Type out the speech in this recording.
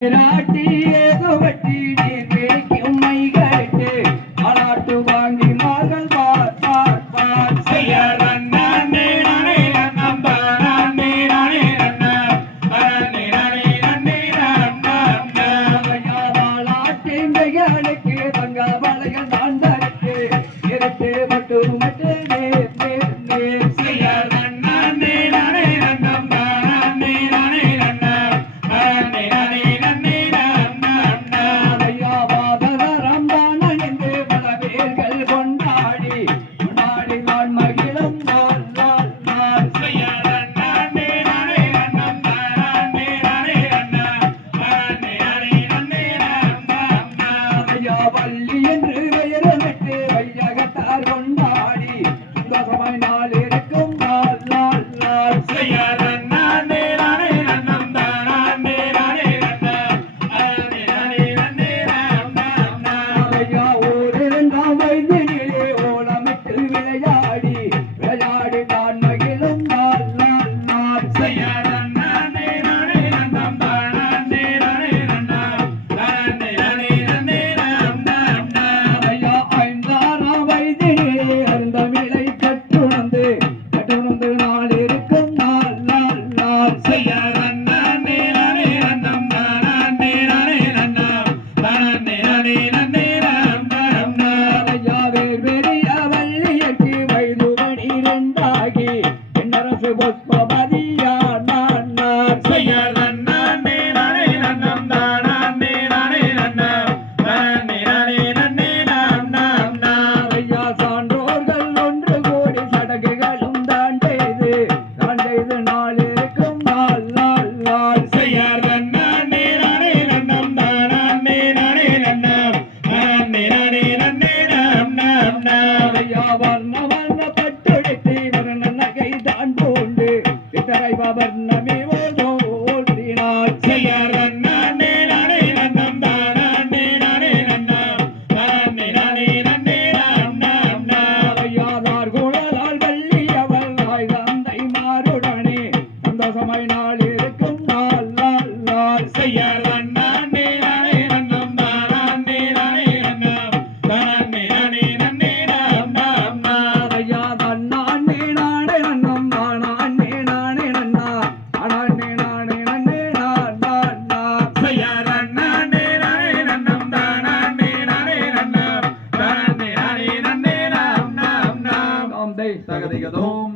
ராட்டியேதோ வட்டி நீர் வேய்க்கும் மைகட்டு அலாட்டு வாங்கி மகள் பார் பார் பார் செய்ய தங்க வளைகள் தான் தருக்கு இருட்டு மட்டும் மட்டும் நேர் நேர் நேர் செய்ய வள்ளி என்று பெயரமிட்டு வையகத்தார் கொண்டாடி சுந்தரமாய் நாள் இருக்கும் நாள் நாள் நாள் ஒரு இரண்டாம் வயதினிலே ஓலமிட்டு விளையாடி விளையாடி நான் மகிழும் நாள் நாள் நாள் சந்தோஷமாய்